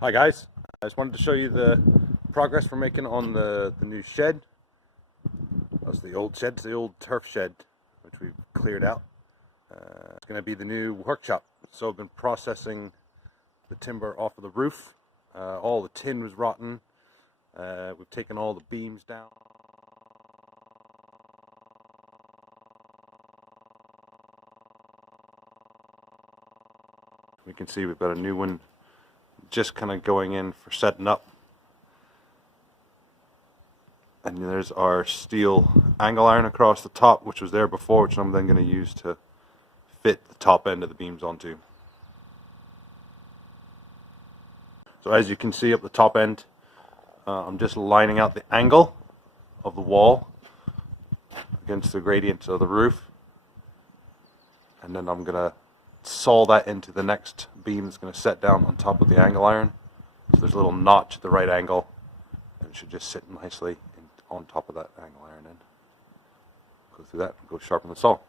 Hi guys, I just wanted to show you the progress we're making on the new shed. That's the old shed, the old turf shed, which we've cleared out. It's going to be the new workshop. So I've been processing the timber off of the roof. All the tin was rotten. We've taken all the beams down. We can see we've got a new one just kind of going in for setting up. And there's our steel angle iron across the top, which was there before, which I'm then going to use to fit the top end of the beams onto. So as you can see up the top end, I'm just lining out the angle of the wall against the gradient of the roof, and then I'm going to saw that into the next beam that's going to set down on top of the angle iron. So there's a little notch at the right angle, and it should just sit nicely on top of that angle iron. And go through that and go sharpen the saw.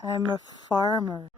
I'm a farmer.